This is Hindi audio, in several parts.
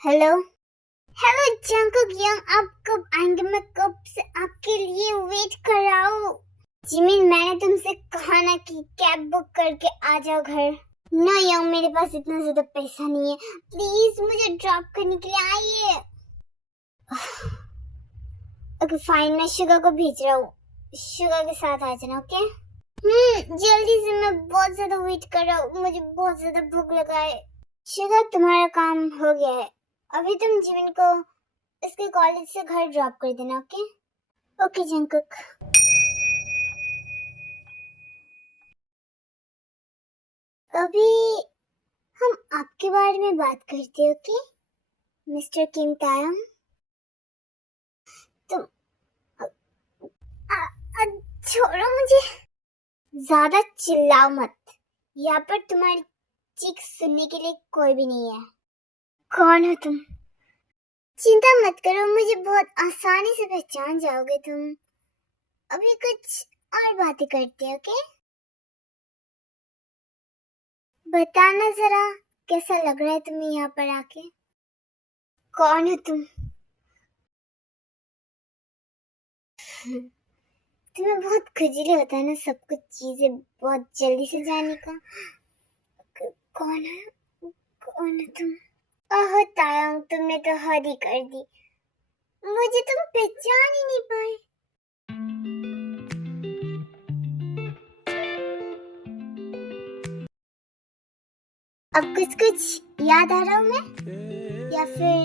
हेलो हेलो जंकुक यंग, आप कब आएंगे? मैं कब से आपके लिए वेट कर रहा हूँ। जिमिन, मैंने तुमसे कहा ना कि कैब बुक करके आ जाओ घर। ना यंग, मेरे पास इतना ज्यादा पैसा नहीं है। प्लीज मुझे ड्रॉप करने के लिए आइए। ओके फाइन, मैं शुगर को भेज रहा हूँ। शुगर के साथ आ जाना। ओके जल्दी से, मैं बहुत ज्यादा वेट कर रहा हूँ, मुझे बहुत ज्यादा भूख लगा है। शुगर, तुम्हारा काम हो गया है। अभी तुम जिमिन को इसके कॉलेज से घर ड्रॉप कर देना। Okay okay Jungkook. अभी हम आपके बारे में बात करते हैं। ओके मिस्टर किम तायम, तुम छोड़ो मुझे। ज्यादा चिल्लाओ मत, यहाँ पर तुम्हारी चीख सुनने के लिए कोई भी नहीं है। कौन हो तुम? चिंता मत करो, मुझे बहुत आसानी से पहचान जाओगे तुम। अभी कुछ और बातें करते हैं। ओके बताना जरा, कैसा लग रहा है तुम्हें यहाँ पर आके? कौन हो तुम? तुम्हें बहुत खुजली होता है ना सब कुछ चीजें बहुत जल्दी से जाने का। कौन है तुम? ओह तायंग, तुमने तो हद ही कर दी। मुझे तुम पहचान ही नहीं पाए। अब कुछ कुछ याद आ रहा हूँ मैं, या फिर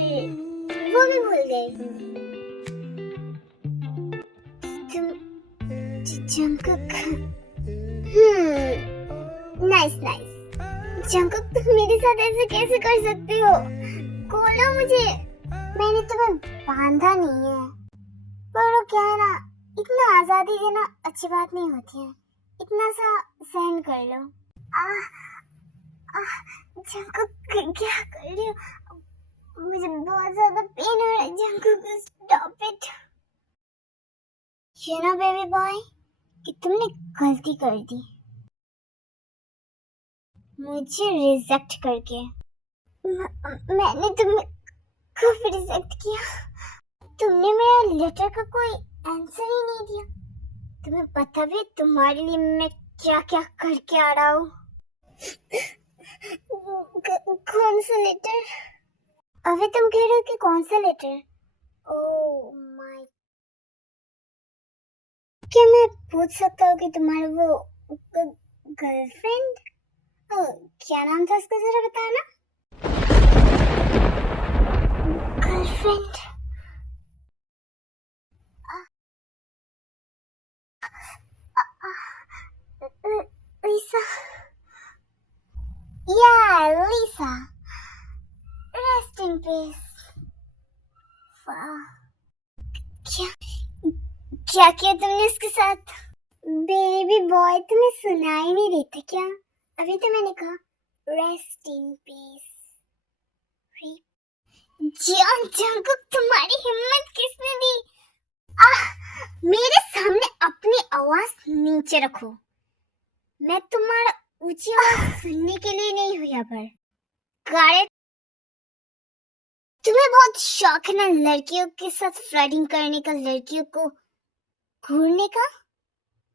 वो भी भूल गए? तुम जंकुक। Nice nice. जंकुक, तुम मेरे साथ ऐसे कैसे कर सकते हो? खोलो मुझे। मैंने तुम्हें बांधा नहीं है, पर वो क्या है ना, इतना आजादी देना अच्छी बात नहीं होती है। इतना सा सहन कर लो। जंकुक, क्या कर रही हो? मुझे बहुत ज्यादा पेन हो रहा है। Jungkook, stop it. You know baby boy, कि तुमने गलती कर दी मुझे रिजेक्ट करके। मैंने तुम्हें कब रिजेक्ट किया? तुमने मेरा लेटर का कोई आंसर ही नहीं दिया। तुम्हें पता भी तुम्हारे लिए मैं क्या क्या करके आ रहा हूँ। कौन सा लेटर? अभी तुम कह रहे हो कि कौन सा लेटर? ओह माय, क्या मैं पूछ सकता हूँ कि तुम्हारा वो गर्लफ्रेंड, क्या नाम था उसका, जरा बताना। Girlfriend? Lisa. Yeah, Lisa. Rest in peace. क्या क्या किया तुमने उसके साथ? बेबी बॉय, तुम्हें सुनाई नहीं देता क्या? अभी तो मैंने कहा rest in peace. John Jungkook, तुम्हारी हिम्मत किसने दी? मेरे सामने अपनी आवाज नीचे रखो। मैं तुम्हारा ऊंची आवाज सुनने के लिए नहीं हुई यहाँ पर। गाड़े, तुम्हें बहुत शौक है ना लड़कियों के साथ फ्लर्टिंग करने का, लड़कियों को घूरने का।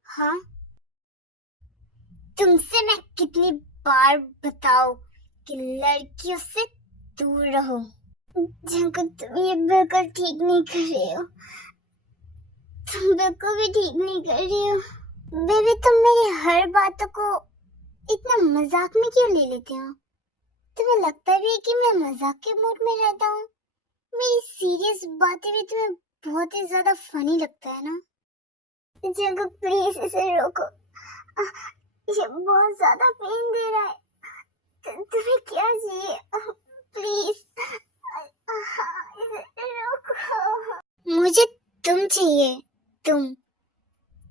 हाँ, तुमसे मैं कितनी बार बताऊं कि लड़कियों से दूर रहो। जंकुक, तुम ये बिल्कुल ठीक नहीं कर रहे हो। तुम बिल्कुल भी ठीक नहीं कर रही हो। बेबी, तुम मेरी हर बातों को इतना मजाक में क्यों ले लेते हो? तुम्हें लगता भी है कि मैं मजाक के मूड में रहता हूँ? मेरी सीरियस बातें भी तुम्हें बहुत ही ज्यादा फनी लगता है ना? जंकुक, प्लीज इसे रोको। ये बहुत ज्यादा पेन दे रहा है। तुम्हें क्या चाहिए? प्लीज इसे रोको। मुझे तुम चाहिए, तुम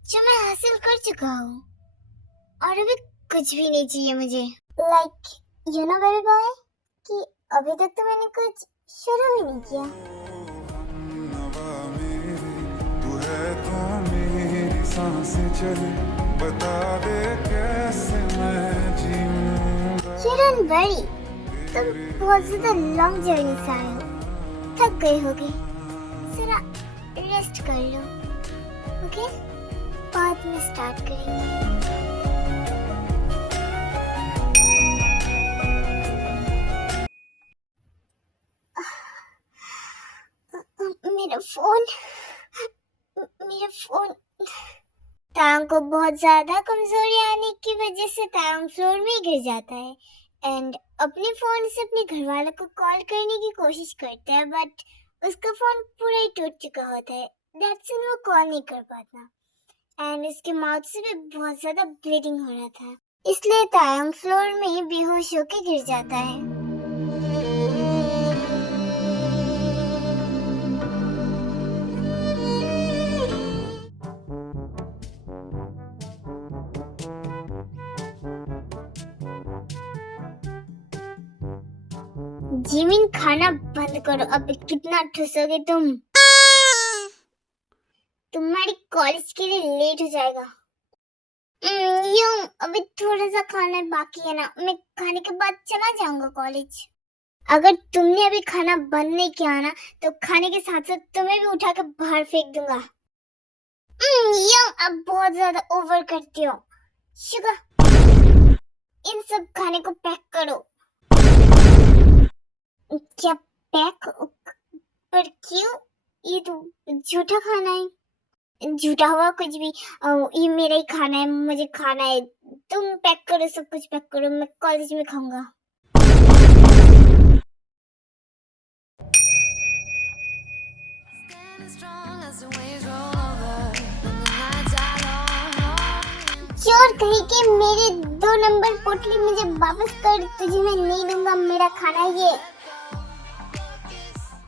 जो मैं हासिल कर चुका हूँ, और अभी कुछ भी नहीं चाहिए मुझे। Like you know baby boy, कि अभी तक तो मैंने कुछ शुरू भी नहीं किया। तू है तो मेरी सांसें चले, बता दे कैसे मैं जीऊंगा। डोंट वरी, तुम बहुत ज्यादा लॉन्ग जर्नी से आए हो, थक गए होगे, जरा रेस्ट कर लो, ओके? बाद में स्टार्ट करेंगे। मेरा फोन, मेरा फोन। तांग को बहुत ज्यादा कमजोरी आने की वजह से तांग फ्लोर में गिर जाता है एंड अपने फोन से अपने घर वालों को कॉल करने की कोशिश करता है, बट उसका फोन पूरा ही टूट चुका होता है। दैट्स वो कॉल नहीं कर पाता एंड उसके माउथ से भी बहुत ज्यादा ब्लीडिंग हो रहा था, इसलिए तायंग फ्लोर में ही बेहोश होकर गिर जाता है। जिमिन, खाना बंद करो, अब कितना ठुसोगे तुम? तुम्हारी कॉलेज के लिए लेट हो जाएगा। यूं अभी थोड़ा सा खाना बाकी है ना, मैं खाने के बाद चला जाऊंगा कॉलेज। अगर तुमने अभी खाना बंद नहीं किया ना तो खाने के साथ साथ तुम्हें भी उठा कर बाहर फेंक दूंगा। यूं अब बहुत ज्यादा ओवर करती हो। शुगर, इन सब खाने को पैक करो। क्या पैक? पर क्यों? ये तो झूठा खाना है। झूठा हुआ कुछ भी, ये मेरा ही खाना है, मुझे खाना है। तुम पैक करो, सब कुछ पैक करो, मैं कॉलेज में खाऊंगा। चोर कहीं के, मेरे 2 नंबर पोटली मुझे वापस कर, तुझे मैं नहीं दूंगा मेरा खाना। ये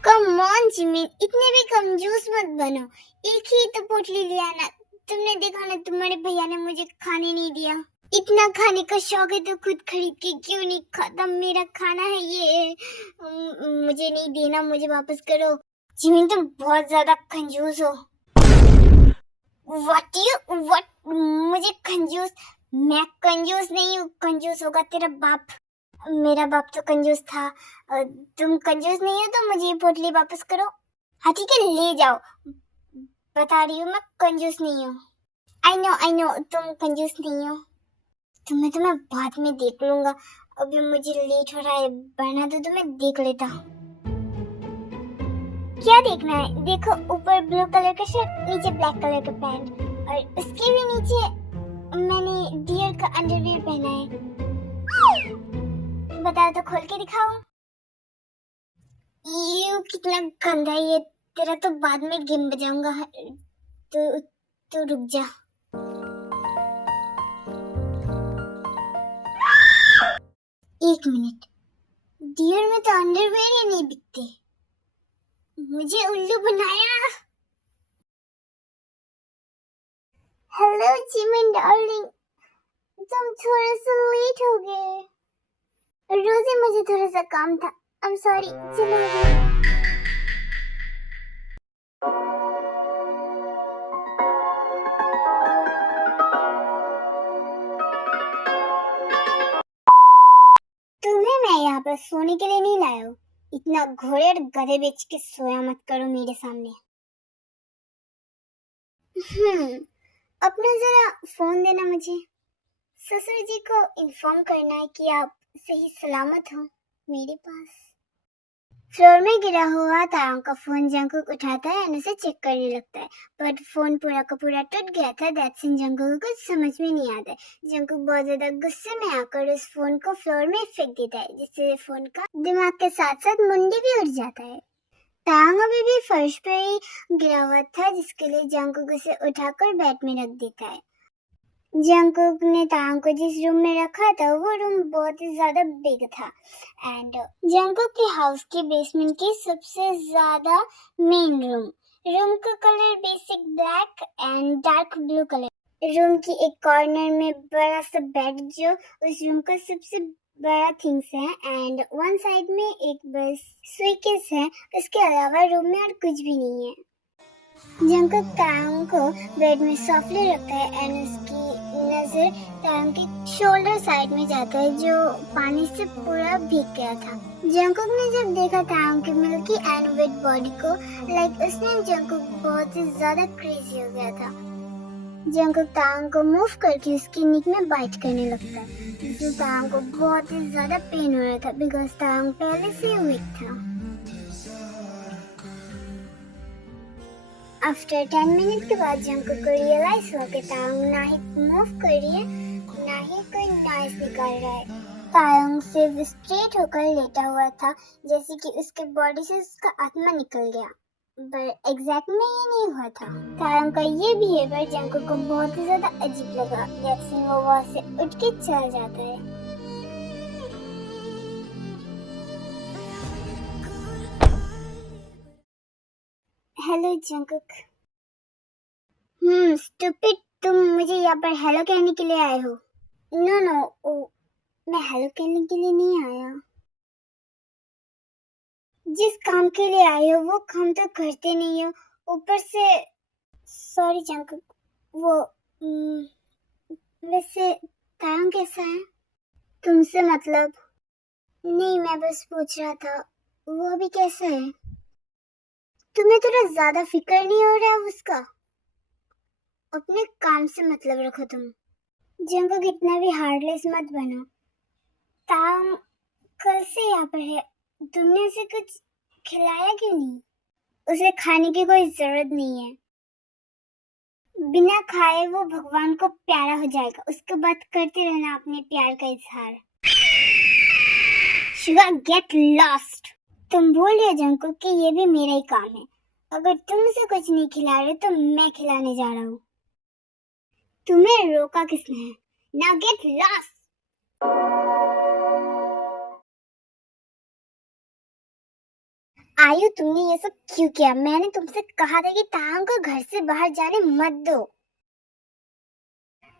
कम ऑन जिमिन, इतने भी कंजूस मत बनो, एक ही तो पोटली लिया ना। तुमने देखा ना, तुम्हारे भैया ने मुझे खाने नहीं दिया। इतना खाने का शौक है तो खुद खरीद के क्यों नहीं खाता? मेरा खाना है ये, मुझे नहीं देना, मुझे वापस करो। जिमिन, तुम बहुत ज्यादा कंजूस हो। व्हाट? मुझे कंजूस? मैं कंजूस नहीं हूँ, कंजूस होगा तेरा बाप। मेरा बाप तो कंजूस था। तुम कंजूस नहीं हो तो मुझे ये पोटली वापस करो। हाँ ठीक है, ले जाओ। बता रही हूँ मैं कंजूस नहीं हूँ। आई नो तुम कंजूस नहीं हो। तुम्हें बाद में देख लूंगा, अभी मुझे लेट हो रहा है, वरना तो तुम्हें देख लेता। क्या देखना है? देखो, ऊपर ब्लू कलर का शर्ट, नीचे ब्लैक कलर का पैंट, और उसके भी नीचे मैंने डियर का अंडरवियर पहना है। बताओ तो, खोल के दिखाओ। ये कितना गंदा है ये, तेरा तो बाद में गेम बजाऊंगा। तो रुक जा। एक मिनट, डियर में तो अंडरवेयर ही नहीं बिकते, मुझे उल्लू बनाया। हेलो जिमिन डार्लिंग, तुम थोड़ा सा लेट हो गए। रोजी, मुझे थोड़ा सा काम था, आई एम सॉरी, चलो। तुम्हें मैं यहाँ पर सोने के लिए नहीं लाया हूँ, इतना घोड़े और गधे बेच के सोया मत करो मेरे सामने। अपना जरा फोन देना मुझे, ससुर जी को इन्फॉर्म करना है कि आप सही सलामत हो मेरे पास। फ्लोर में गिरा हुआ तारों का फोन जंकुक उठाता है और उसे चेक करने लगता है, बट फोन पूरा का पूरा टूट गया था। दैट्स इन जंकुक को कुछ समझ में नहीं आता है। जंकुक बहुत ज्यादा गुस्से में आकर उस फोन को फ्लोर में फेंक देता है, जिससे फोन का दिमाग के साथ साथ मुंडी भी उड़ जाता है। तांग अभी भी फर्श पर ही गिरा हुआ था, जिसके लिए जंकुक उसे उठाकर बेड में रख देता है। जंकुक ने तांग को जिस रूम में रखा था वो रूम बहुत ही ज्यादा बिग था एंड जंकुक के हाउस के बेसमेंट की सबसे ज्यादा मेन रूम का colour basic black and dark blue colour. Room की एक कॉर्नर में बड़ा सा बेड जो उस रूम का सबसे बड़ा थिंग्स है एंड वन साइड में एक बस स्वीकेस है। उसके अलावा रूम में और कुछ भी नहीं है। जंकुक तायंग को बेड में सॉफ्टली रखता है एंड उसकी नजर तायंग के शोल्डर साइड में जाता है जो पानी से पूरा भीग गया था। जंकुक ने जब देखा तायंग की मिल्की एंड वेट बॉडी को, उसने जंकुक बहुत ही ज्यादा क्रेजी हो गया था। जंकुक तायंग को मूव करके उसकी नीक में बाइट करने लगता है, जिससे तायंग को बहुत ही ज्यादा पेन हो रहा था बिकॉज तायंग पहले से वीक था। आफ्टर 10 मिनट के बाद जंकुक को रियलाइज हुआ कि तायंग ना ही मूव कर रही है ना ही कोई नॉइज निकाल रहा है। तायंग सिर्फ स्ट्रेट होकर लेटा हुआ था जैसे कि उसके बॉडी से उसका आत्मा निकल गया, पर एग्जैक्ट में ये नहीं हुआ था। तायंग का ये बिहेवियर जंकुक को बहुत ही ज्यादा अजीब लगा। जैसे वो वहाँ से उठ के चला जाता है। Hello Jungkook. स्टूपिड, तुम मुझे यहाँ पर हेलो कहने के लिए आए हो? नो नो, मैं हेलो कहने के लिए नहीं आया। जिस काम के लिए आए हो वो काम तो करते नहीं हो, ऊपर से सॉरी जंकुक। वो वैसे तायंग कैसा है? तुमसे मतलब नहीं, मैं बस पूछ रहा था वो अभी कैसा है। तुम्हें थोड़ा ज्यादा फिक्र नहीं हो रहा उसका? अपने काम से मतलब रखो तुम। जंकुक इतना भी हार्डलेस मत बनो। तायंग कल से यहाँ पर है, तुमने उसे कुछ खिलाया क्यों नहीं? उसे खाने की कोई जरूरत नहीं है, बिना खाए वो भगवान को प्यारा हो जाएगा। उसके बाद करते रहना अपने प्यार का इजहार। Shiva get lost. तुम भूल रहे हो जंकुक कि ये भी मेरा ही काम है। अगर तुम उसे कुछ नहीं खिला रहे तो मैं खिलाने जा रहा हूँ। तुम्हें रोका किसने है? Now get lost. आयु, तुमने ये सब क्यों किया? मैंने तुमसे कहा था कि तायंग को घर से बाहर जाने मत दो।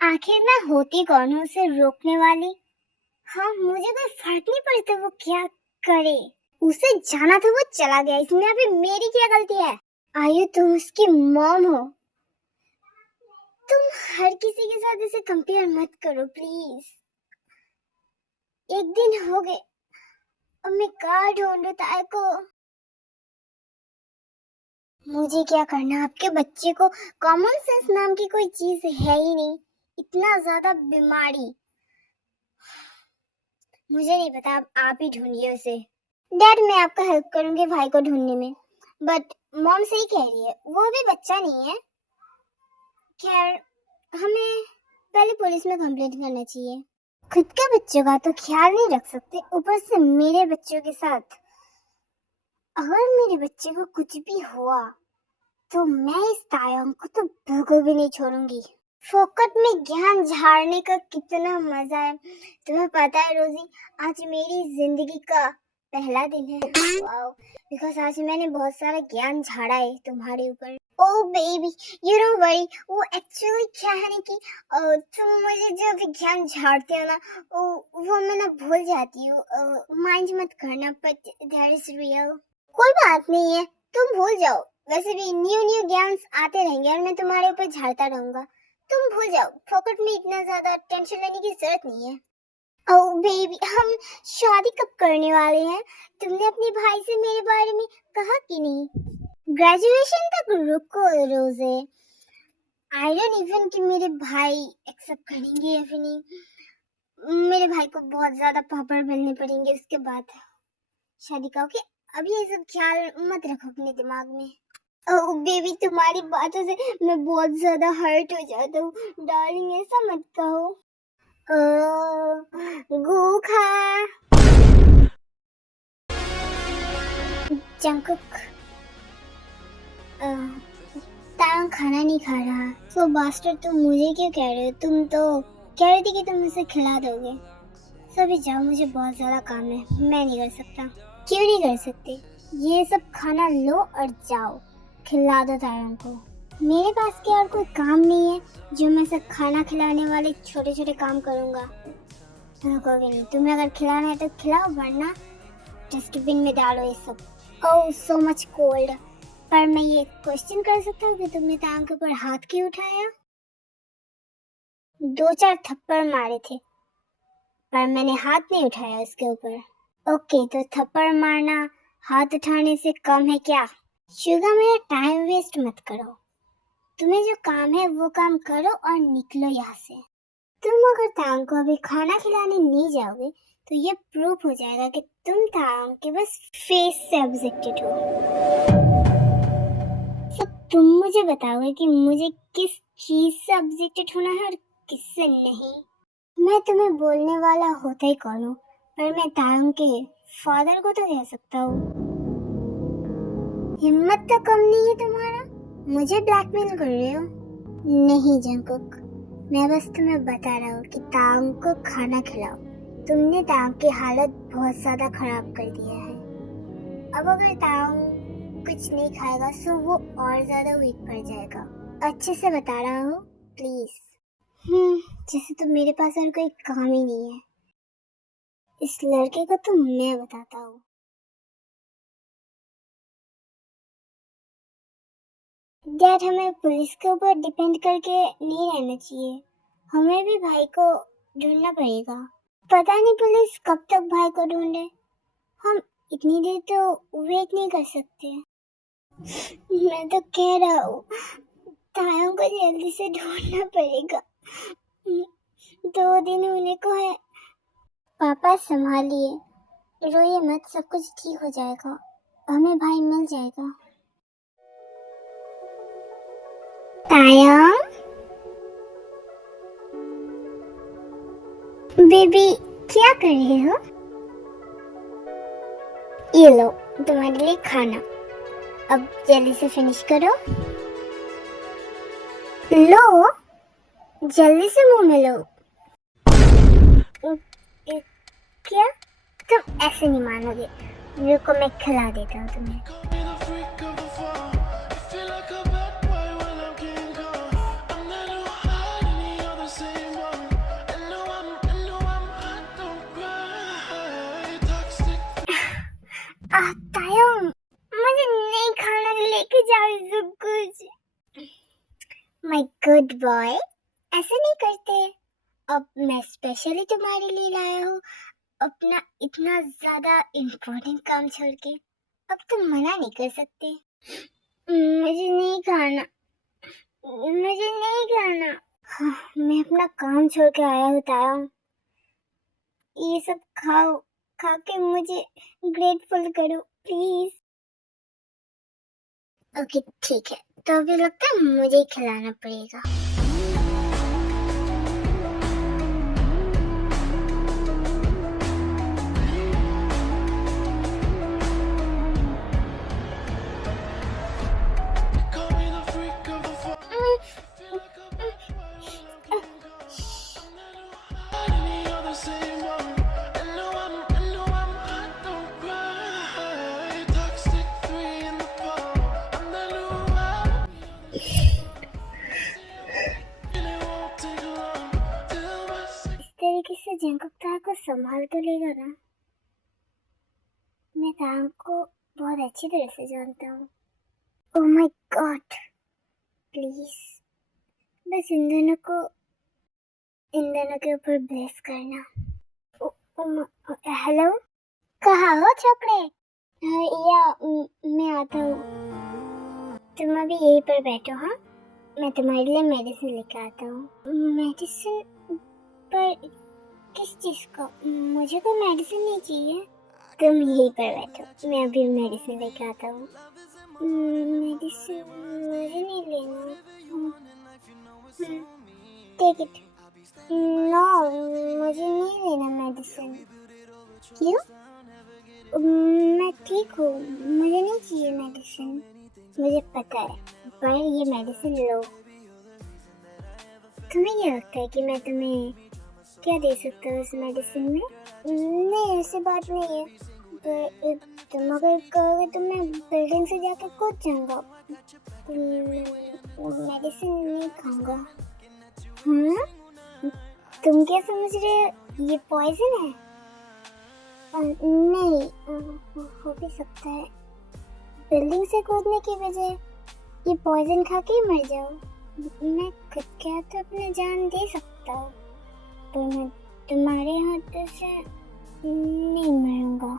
आखिर मैं होती कौन हूँ उसे रोकने वाली? हाँ, मुझे कोई फर्क नहीं पड़ता वो क्या करे। उसे जाना था वो चला गया, इसमें अभी मेरी क्या गलती है? आयु, तुम उसकी मॉम हो। तुम हर किसी के साथ इसे कंपेयर मत करो प्लीज। एक दिन हो गए और मैं कहाँ ढूंढूं ताय को। मुझे क्या करना? आपके बच्चे को कॉमन सेंस नाम की कोई चीज है ही नहीं। इतना ज्यादा बीमारी। मुझे नहीं पता, आप ही ढूंढिए उसे। डैड, मैं आपका हेल्प करूंगी भाई को ढूंढने में, बट मॉम सही कह रही है, वो भी बच्चा नहीं है। खैर, हमें पहले पुलिस में कंप्लेंट करना चाहिए। खुद के बच्चों का तो ख्याल नहीं रख सकते, ऊपर से मेरे बच्चों के साथ। अगर मेरे बच्चे को कुछ भी हुआ तो मैं इस तायंग को तो बिल्कुल भी नहीं छोड़ूंगी। फोकट में ज्ञान झाड़ने का कितना मजा है। तुम्हें पता है रोजी, आज मेरी जिंदगी का पहला दिन है। वाओ, बिकॉज आज मैंने बहुत सारा ज्ञान झाड़ा है तुम्हारे ऊपर। ओह बेबी, यू डोंट वरी। वो एक्चुअली क्या है ना कि तुम मुझे जब ज्ञान झाड़ते हो ना, वो मैं ना भूल जाती हूँ। माइंड मत करना, बट दैट इज रियल। कोई बात नहीं है, तुम भूल जाओ। वैसे भी न्यू ज्ञान आते रहेंगे और मैं तुम्हारे ऊपर झाड़ता रहूंगा। तुम भूल जाओ, फोकट में इतना ज्यादा टेंशन लेने की जरूरत नहीं है। ओह बेबी, हम शादी कब करने वाले हैं? तुमने अपने भाई से मेरे बारे में कहा कि नहीं? ग्रेजुएशन तक रुको रोजे। आई डोंट इवन कि मेरे भाई एक्सेप्ट करेंगे या फिर नहीं। मेरे भाई को बहुत ज्यादा पापड़ बेलने पड़ेंगे उसके बाद शादी का। ओके, अभी ये सब ख्याल मत रखो अपने दिमाग में। ओह बेबी, तुम्हारी बातों से मैं बहुत ज्यादा हर्ट हो जाता हूँ। डार्लिंग, ऐसा मत कहो। गुखा जंकुक, तायंग खाना नहीं खा रहा। सो बास्टर, तुम मुझे क्यों कह रहे हो? तुम तो कह रही थी कि तुम उसे खिला दोगे। सभी जाओ, मुझे बहुत ज्यादा काम है, मैं नहीं कर सकता। क्यों नहीं कर सकते? ये सब खाना लो और जाओ, खिला दो तायंग को। मेरे पास क्या और कोई काम नहीं है जो मैं सब खाना खिलाने वाले छोटे छोटे काम करूँगा। रुकोगे नहीं? तुम्हें अगर खिलाना है तो खिलाओ, वरना डस्टबिन में डालो ये सब। ओह सो मच कोल्ड। पर मैं ये क्वेश्चन कर सकता हूँ कि तुमने तायम के ऊपर हाथ क्यों उठाया? 2-4 थप्पड़ मारे थे, पर मैंने हाथ नहीं उठाया उसके ऊपर। ओके, तो थप्पड़ मारना हाथ उठाने से कम है क्या? शुगा, मेरा टाइम वेस्ट मत करो। तुम्हें जो काम है वो काम करो और निकलो यहाँ से। तुम अगर तायम को अभी खाना खिलाने नहीं जाओगे तो ये प्रूफ हो जाएगा कि तुम तायम के बस फेस से ऑब्जेक्टेड हो। तो तुम मुझे बताओगे कि मुझे किस चीज से ऑब्जेक्टेड होना है और किससे नहीं। मैं तुम्हें बोलने वाला होता ही कौन हूँ, पर मैं तायम के फादर को तो कह सकता हूँ। हिम्मत तो कम नहीं है तुम्हारा, मुझे ब्लैकमेल कर रहे हो? नहीं जंगकुक, मैं बस तुम्हें बता रहा हूँ कि तायम को खाना खिलाओ। तुमने तायम की हालत बहुत ज्यादा खराब कर दिया है। अब अगर तायम कुछ नहीं खाएगा तो वो और ज्यादा वीक पड़ जाएगा। अच्छे से बता रहा हूँ, प्लीज। जैसे तो मेरे पास और कोई काम ही नहीं है। इस लड़के को तो मैं बताता हूँ। डैड, हमें पुलिस के ऊपर डिपेंड करके नहीं रहना चाहिए। हमें भी भाई को ढूंढना पड़ेगा। पता नहीं पुलिस कब तक भाई को ढूंढे। हम इतनी देर तो वेट नहीं कर सकते। मैं तो कह रहा हूँ तायों को जल्दी से ढूंढना पड़ेगा। 2 दिन होने को है। पापा संभालिए, रोइए मत, सब कुछ ठीक हो जाएगा। हमें भाई मिल जाएगा। ताया बेबी, क्या कर रहे हो? ये लो तुम्हारे लिए खाना, अब जल्दी से फिनिश करो। लो, जल्दी से मुंह में लो। क्या? तुम ऐसे नहीं मानोगे। रुको, मैं खिला देता हूँ तुम्हें। तायम, मुझे नहीं खाना, लेके जाओ सब कुछ। माय गुड बॉय, ऐसे नहीं करते। अब मैं स्पेशली तुम्हारे लिए लाया हूँ, अपना इतना ज्यादा इम्पोर्टेंट काम छोड़ के। अब तुम मना नहीं कर सकते। मुझे नहीं खाना, मुझे नहीं खाना। हाँ, मैं अपना काम छोड़ के आया हूँ तायम। ये सब खाओ, खा के मुझे ग्रेटफुल करो प्लीज। ओके ठीक है, तो अभी लगता है मुझे ही खिलाना पड़ेगा। तरीके से जंगकुक ताया को संभाल तो लेगा ना? मैं ताया को बहुत अच्छी तरह से जानता हूँ। ओह माय गॉड, प्लीज बस इन दोनों के ऊपर ब्लेस करना। हेलो, कहाँ हो छोकरे? मैं आता हूँ, तुम अभी यहीं पर बैठो। हाँ, मैं तुम्हारे लिए मेडिसिन लेकर आता हूँ। मेडिसिन? पर किस चीज का? मुझे कोई मेडिसिन नहीं चाहिए। तुम यहीं पर बैठो, मैं अभी मेडिसिन लेकर आता हूँ। मेडिसिन मुझे नहीं लेना। Take it. नो, मुझे नहीं लेना मेडिसिन। क्यों? मैं ठीक हूँ, मुझे नहीं चाहिए मेडिसिन। मुझे पता है, पर ये मेडिसिन लो। तुम्हें क्या लगता है कि मैं तुम्हें क्या दे सकता हूँ इस मेडिसिन में? नहीं, ऐसी बात नहीं है, पर तुम अगर कहोगे तो मैं बिल्डिंग से जाके कूद जाऊंगा। मेडिसिन नहीं खाऊंगा। तुम क्या समझ रहे हो, ये पॉइजन है? नहीं, हो भी सकता है, बिल्डिंग से कूदने की बजाय ये पॉइजन खा के ही मर जाओ। मैं खुद के हाथ अपने जान दे सकता हूँ, पर मैं तुम्हारे हाथों से नहीं मरूंगा।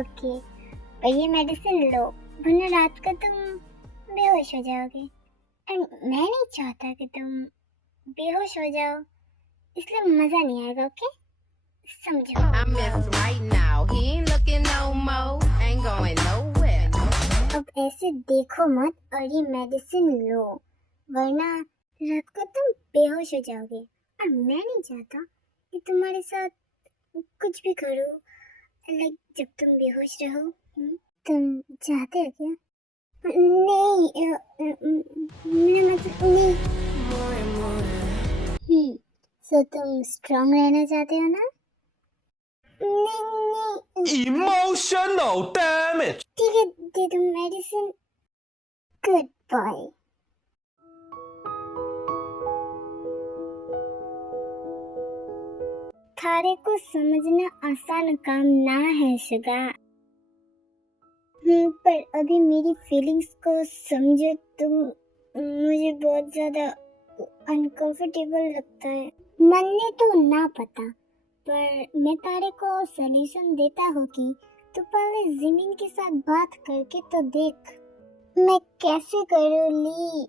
ओके, और ये मेडिसिन लो, वरना रात को तुम बेहोश हो जाओगे। और मैं नहीं चाहता कि तुम बेहोश हो जाओ, इसलिए मजा नहीं आएगा। ओके, समझो। I miss right now. He ain't looking no more. Ain't going nowhere. अब ऐसे देखो मत और ये मेडिसिन लो, वरना रात को तुम बेहोश हो जाओगे। और मैं नहीं चाहता कि तुम्हारे साथ कुछ भी करूं, लाइक जब तुम बेहोश रहो। तुम चाहते हो क्या? नहीं, मेरा मतलब नहीं। सो तुम स्ट्रांग रहना चाहते हो ना? नहीं। Emotional damage. ठीक है, दे दो मेडिसिन। Good bye. थारे को समझना आसान काम ना है शुगा। पर अभी मेरी फीलिंग्स को समझो तुम। मुझे बहुत ज्यादा अनकंफर्टेबल लगता है। मन ने तो ना पता, पर मैं तारे को सॉल्यूशन देता हूँ कि तू पहले जिमिन के साथ बात करके तो देख। मैं कैसे करूँ ली?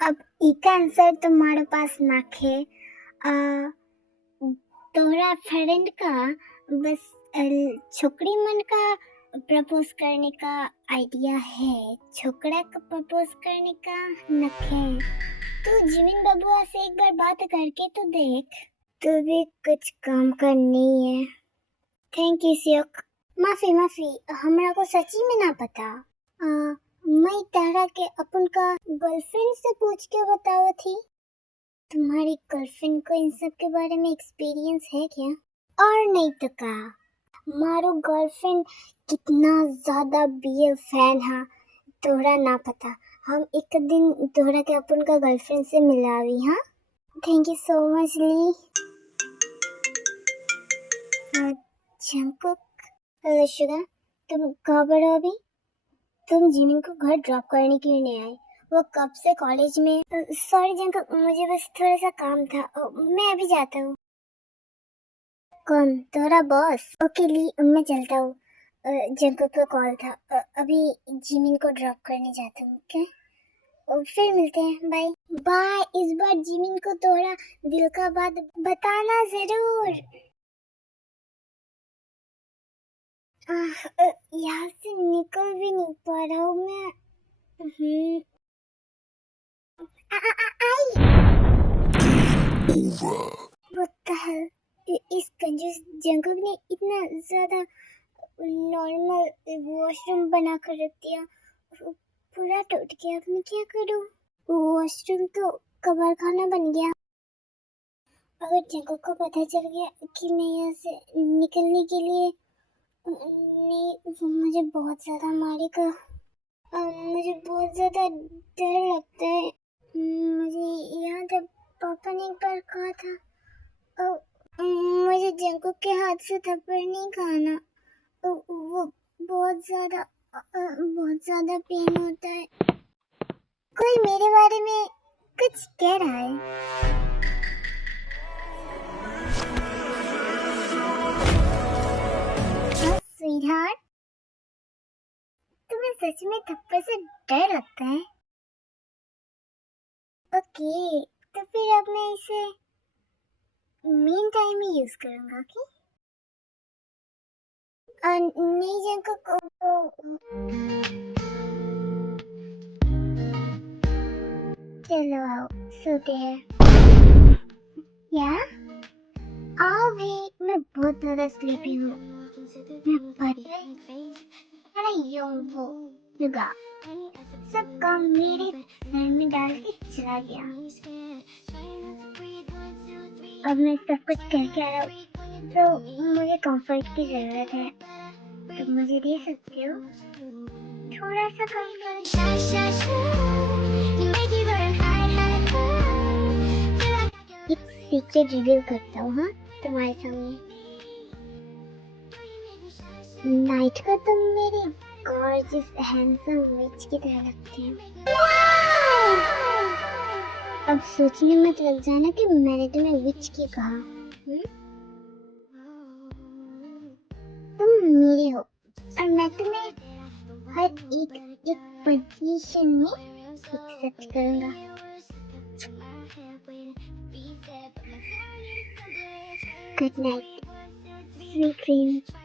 अब एक आंसर तुम्हारे पास नाखे तोरा फ्रेंड का बस छोकरी मन का प्रपोज करने का आइडिया है, छोकरा का प्रपोज करने का नखे। तू जिमिन बबुआ से एक बार बात करके तो देख। तू भी कुछ काम का नहीं है। थैंक यू सियोक। माफी, हमरा को सच्ची में ना पता। मैं तारा के अपन का गर्लफ्रेंड से पूछ के बताओ थी। तुम्हारी गर्लफ्रेंड को इन सब के बारे में एक्सपीरियंस है क्या? और नहीं तो का, मारो गर्लफ्रेंड कितना ज्यादा बीएल फैन है, तोरा ना पता। हम एक दिन तोरा के अपन का गर्लफ्रेंड से मिलावी। हाँ, thank you so much Lee. Jungkook, hello Suga, तुम कहाँ पर हो अभी? तुम जिमिन को घर ड्रॉप करने क्यों नहीं आए? वो कब से कॉलेज में। सॉरी जंकुक, मुझे बस थोड़ा सा काम था। मैं अभी जाता हूँ। कौन, तोरा बॉस? ओके ली, मैं चलता हूँ। जंकुक का कॉल था। अभी जिमिन को ड्रॉप करने जाता हूँ। ओके, फिर मिलते हैं। Bye bye. इस बार जिमिन को तोरा दिल का बात बताना जरूर। यहाँ से निकल भी नहीं पा रहा हूँ मैं। आई। What the hell? इस कंजूस जंकुक ने इतना ज्यादा नॉर्मल वॉशरूम बना कर रख दिया, पूरा टूट गया। अब मैं क्या करूँ? वॉशरूम तो कबाड़ खाना बन गया। अगर जंकुक को पता चल गया कि मैं यहाँ से निकलने के लिए नहीं, वो मुझे बहुत ज्यादा मारेगा। मुझे बहुत ज्यादा डर लगता है। मुझे याद है पापा ने एक बार कहा था मुझे जंकुक के हाथ से थप्पड़ नहीं खाना, वो बहुत ज्यादा पेन होता है। कोई मेरे बारे में कुछ कह रहा है। स्वीटहार्ट, तुम्हें सच में थप्पड़ से डर लगता है? ओके, तो फिर अब मैं इसे मेन टाइम में यूज करूंगा। ओके, नहीं जंकुक, चलो आओ सोते हैं। या आओ भी, मैं बहुत ज्यादा स्लीपी हूँ। मैं अरे वो युगा सब काम मेरे सर में डाल के चला गया। अब मैं सब कुछ करके आ रहा हूँ, तो मुझे कंफर्ट की जरूरत है। तुम मुझे दे सकते हो थोड़ा सा कंफर्ट? एक सीक्रेट रिवील करता हूँ। हाँ, तुम्हारे सामने। नाइट को तुम मेरे गॉर्जियस हैंडसम विच की तरह लगते हैं। अब सोचने मत लग जाना कि मैंने तुम्हें विच की कहा। तुम मेरे हो और मैं तुम्हें हर एक पोजीशन में एक्सेप्ट करूंगा। Good night, sweet dreams.